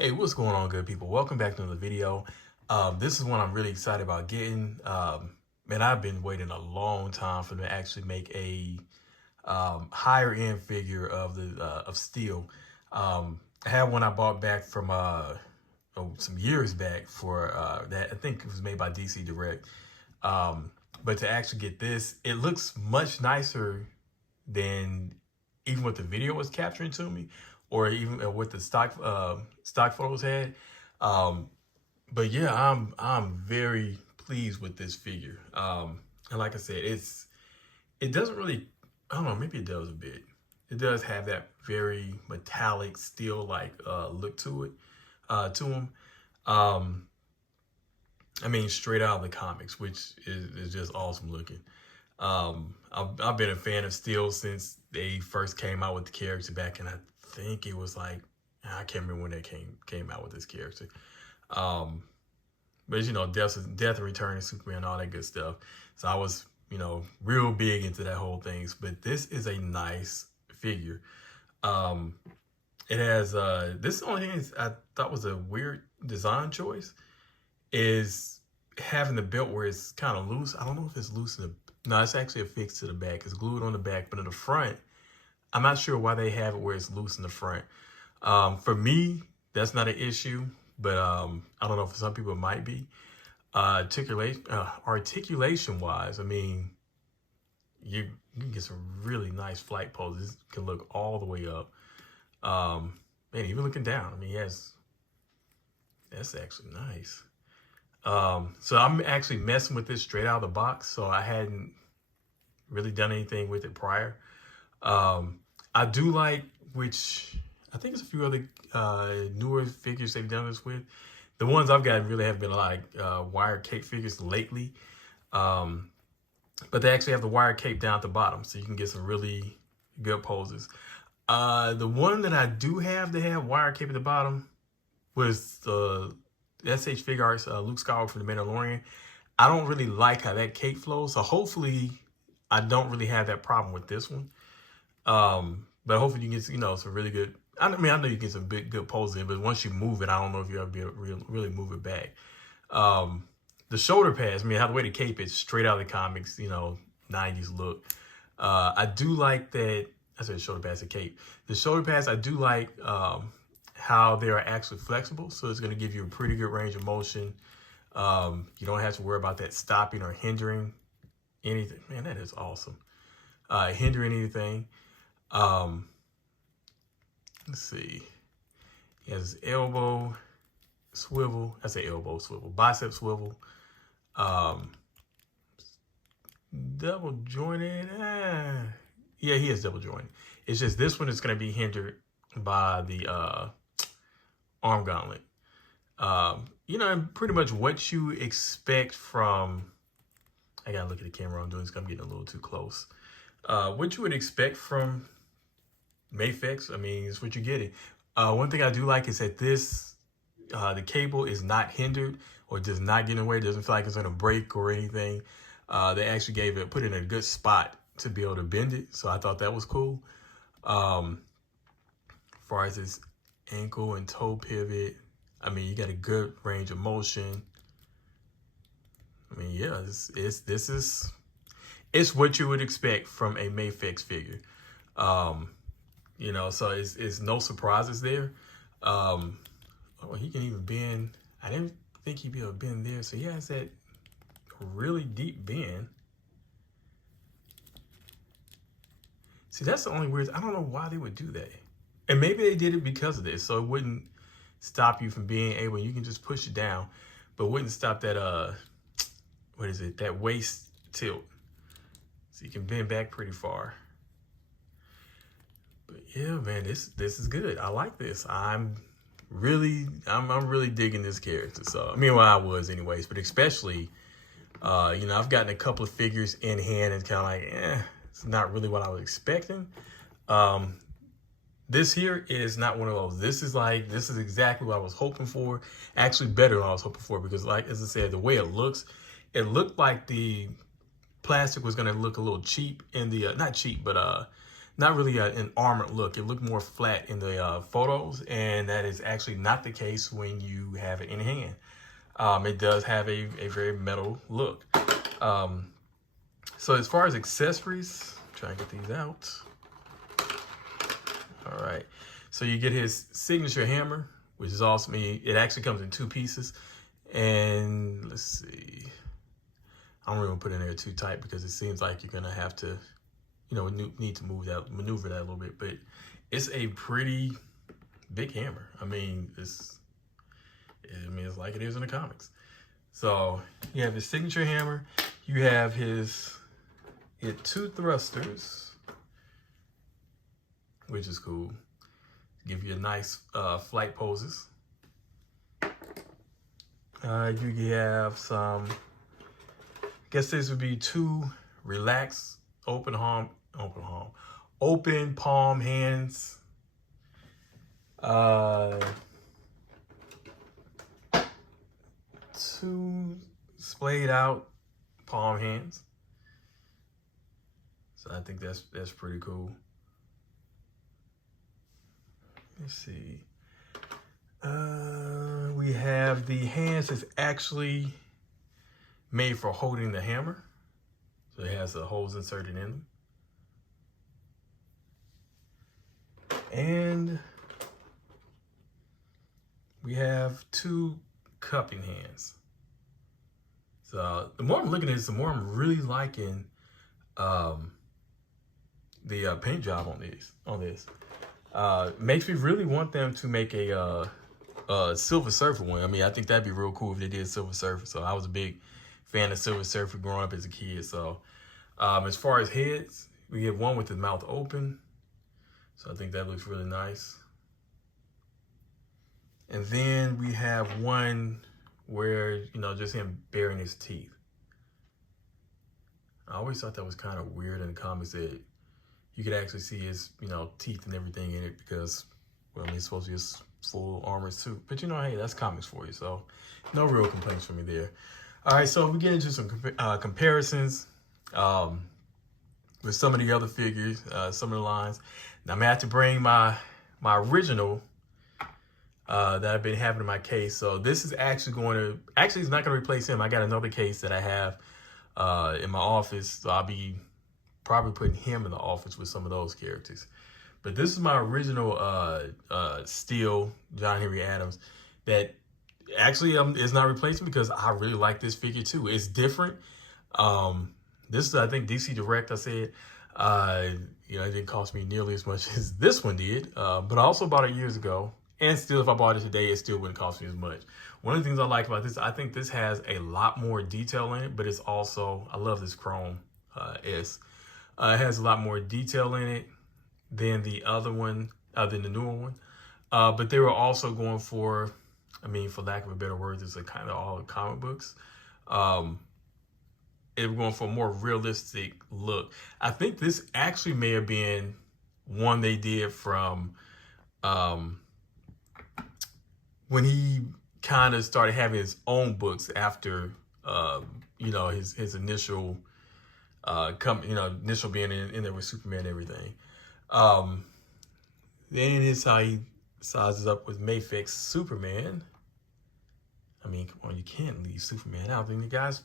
Hey, what's going on, good people? Welcome back to another video. This is one I'm really excited about getting. Man, I've been waiting a long time for them to actually make a higher end figure of the of steel. I had one I bought back from some years back for that I think it was made by DC Direct. But to actually get this, it looks much nicer than even what the video was capturing to me, or even what the stock photos had. Um, but yeah, I'm very pleased with this figure. And like I said, it doesn't really, I don't know, maybe it does a bit. It does have that very metallic steel like look to it, to him. Um, I mean, straight out of the comics, which is just awesome looking. I've been a fan of Steel since they first came out with the character back, and I think it was like, I can't remember when they came out with this character. Um, but you know, Death and Return of Superman, all that good stuff. So I was, real big into that whole thing. But this is a nice figure. Um, it has this is the only thing I thought was a weird design choice is having the belt where it's kind of loose. I don't know if it's loose in the, no, it's actually affixed to the back. It's glued on the back, but in the front, I'm not sure why they have it where it's loose in the front. For me, that's not an issue, but I don't know, for some people it might be. Articulation wise, I mean, you can get some really nice flight poses. It can look all the way up. Man, even looking down, I mean, that's actually nice. So I'm actually messing with this straight out of the box, so I hadn't really done anything with it prior. I do like, which I think there's a few other newer figures they've done this with. The ones I've gotten really have been like wire cape figures lately. But they actually have the wire cape down at the bottom, so you can get some really good poses. The one that I do have that have wire cape at the bottom was the SH Figure Arts Luke Skywalker from the Mandalorian. I don't really like how that cape flows, so hopefully I don't really have that problem with this one. But hopefully you get, some really good, I mean, I know you get some good poses in, but once you move it, I don't know if you'll be able to really move it back. The shoulder pads, I mean, how the way the cape is straight out of the comics, 90s look. I do like that. I said shoulder pads, the cape. The shoulder pads, I do like how they are actually flexible. So it's going to give you a pretty good range of motion. You don't have to worry about that stopping or hindering anything. Man, that is awesome. Hindering anything. Let's see. He has elbow swivel. I say elbow swivel. Bicep swivel. Double jointed. Yeah, he is double jointed. It's just this one is going to be hindered by the arm gauntlet. Pretty much what you expect from, I gotta look at the camera I'm doing this, I'm getting a little too close. What you would expect from Mafex, I mean, is what you're getting. One thing I do like is that this, the cable is not hindered or does not get in the way. It doesn't feel like it's gonna break or anything. They actually put it in a good spot to be able to bend it. So I thought that was cool. As far as this ankle and toe pivot, I mean, you got a good range of motion. I mean, yeah, it's what you would expect from a Mafex figure. So it's no surprises there. Oh, he can even bend. I didn't think he'd be able to bend there. So he has that really deep bend. See, that's the only weird. I don't know why they would do that. And maybe they did it because of this, so it wouldn't stop you from being able, you can just push it down, but wouldn't stop that, that waist tilt. So you can bend back pretty far. But yeah, man, this is good. I like this. I'm really digging this character. So, I mean, well, I was anyways, but especially, I've gotten a couple of figures in hand and kind of like, it's not really what I was expecting. This here is not one of those. This is exactly what I was hoping for. Actually better than I was hoping for, because as I said, the way it looked like the plastic was going to look a little cheap in the, not cheap, but not really an armored look. It looked more flat in the photos, and that is actually not the case when you have it in hand. It does have a very metal look. So as far as accessories, try and get these out. All right. So you get his signature hammer, which is awesome. It actually comes in 2 pieces. And let's see. I don't really want to put it in there too tight because it seems like you're going to have to, need to maneuver that a little bit. But it's a pretty big hammer. I mean, it's like it is in the comics. So you have his signature hammer. You have his 2 thrusters, which is cool. Give you a nice flight poses. You have some, I guess this would be 2 relaxed open palm hands. 2 splayed out palm hands. So I think that's pretty cool. Let's see. We have the hands is actually made for holding the hammer. So it has the holes inserted in them. And we have 2 cupping hands. So the more I'm looking at this, the more I'm really liking the paint job on this. Makes me really want them to make a Silver Surfer one. I mean, I think that'd be real cool if they did Silver Surfer. So I was a big fan of Silver Surfer growing up as a kid. So as far as heads, we get one with his mouth open. So I think that looks really nice. And then we have one where, just him baring his teeth. I always thought that was kind of weird in the comics that you could actually see his, teeth and everything in it because, well, he's supposed to be a full armored suit. But, hey, that's comics for you. So no real complaints from me there. All right, so we get into some comparisons with some of the other figures, some of the lines. Now, I'm going to have to bring my original that I've been having in my case. So this is actually it's not going to replace him. I got another case that I have in my office. So I'll be probably putting him in the office with some of those characters. But this is my original Steel John Henry Adams that actually is not replacing because I really like this figure too. It's different. This is, I think, DC Direct, I said. It didn't cost me nearly as much as this one did. But I also bought it years ago. And still, if I bought it today, it still wouldn't cost me as much. One of the things I like about this, I think this has a lot more detail in it, but it's also, I love this chrome S. It has a lot more detail in it than the other one, than the newer one. But they were also going for, for lack of a better word, it's kind of all comic books. They were going for a more realistic look. I think this actually may have been one they did from when he kind of started having his own books after, his initial, initial being in there with Superman and everything. Then it's how he sizes up with Mafex Superman. I mean, come on, you can't leave Superman out. Then the guy's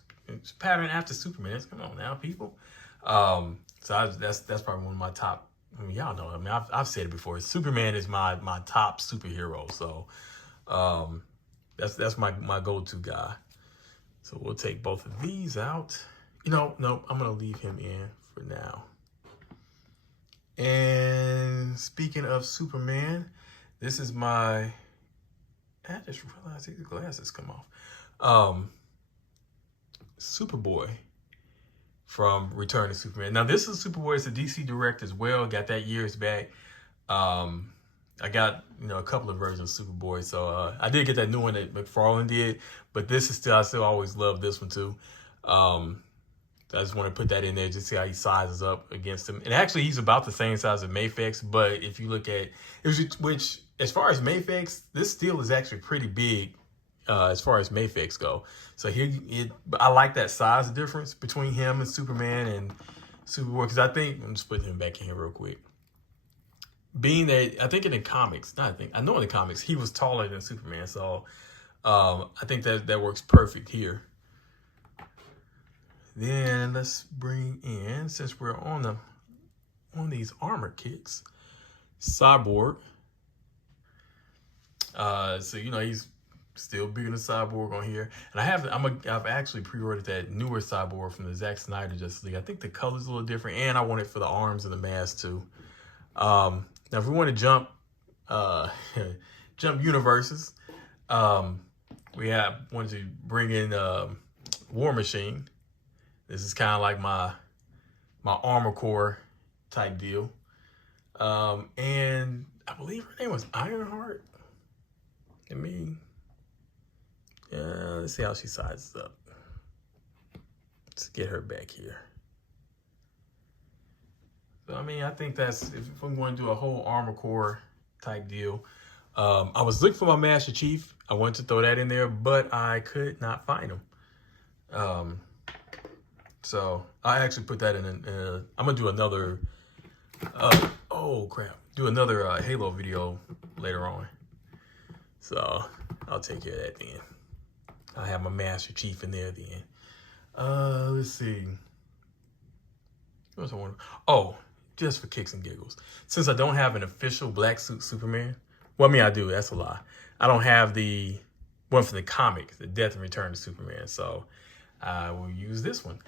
pattern after Superman. Come on now, people. That's probably one of my top. Y'all know. I've said it before. Superman is my top superhero. So that's my go-to guy. So we'll take both of these out. No, I'm gonna leave him in for now. And speaking of Superman, this is I just realized the glasses come off. Superboy from Return to Superman. Now this is Superboy. It's a DC Direct as well. Got that years back. I got a couple of versions of Superboy. So I did get that new one that McFarlane did, but I still always love this one too. I just want to put that in there just see how he sizes up against him. And actually, he's about the same size as Mafex, but if you look at which as far as Mafex, this Steel is actually pretty big as far as Mafex go. So I like that size difference between him and Superman and Superboy because I think I'm just putting him back in here real quick. being that I think in the comics, not I think, I know in the comics, he was taller than Superman. So I think that works perfect here. Then let's bring in, since we're on these armor kicks, Cyborg. So you know he's still bigger than Cyborg on here, and I've actually pre-ordered that newer Cyborg from the Zack Snyder Justice League. I think the color's a little different, and I want it for the arms and the mask too. Now, if we want to jump jump universes, we wanted to bring in War Machine. This is kind of like my Armor Core type deal, and I believe her name was Ironheart. Let's see how she sizes up. Let's get her back here. So, I mean, I think that's, if I'm going to do a whole Armor Core type deal. I was looking for my Master Chief. I wanted to throw that in there, but I could not find him. So I actually put that in I'm going to do another, do another Halo video later on. So I'll take care of that then. I have my Master Chief in there then. Let's see. What else I want? Oh, just for kicks and giggles. Since I don't have an official black suit Superman, well, I mean, I do. That's a lie. I don't have the one from the comic, the Death and Return of Superman. So I will use this one.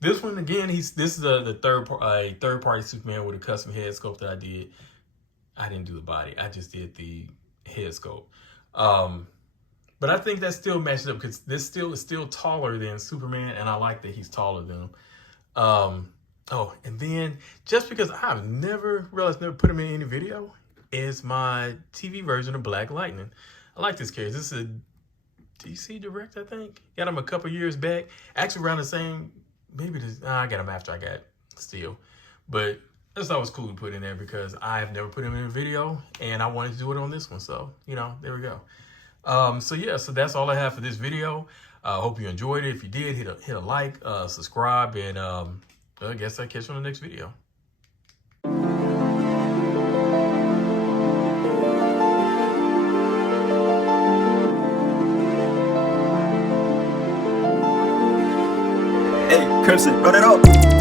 This one again. This is the third party Superman with a custom head sculpt that I did. I didn't do the body. I just did the head sculpt. But I think that still matches up because this is still taller than Superman, and I like that he's taller than him. Oh, and then just because I've never put him in any video, is my TV version of Black Lightning. I like this character. This is a DC Direct, I think. Got him a couple years back. Actually around the same, I got him after I got Steel. But I just thought it was cool to put in there because I've never put him in a video, and I wanted to do it on this one. So, you know, there we go. So yeah, so that's all I have for this video. I hope you enjoyed it. If you did, hit a like, subscribe, and I guess I'll catch you on the next video. Hey, Crimson, run it up.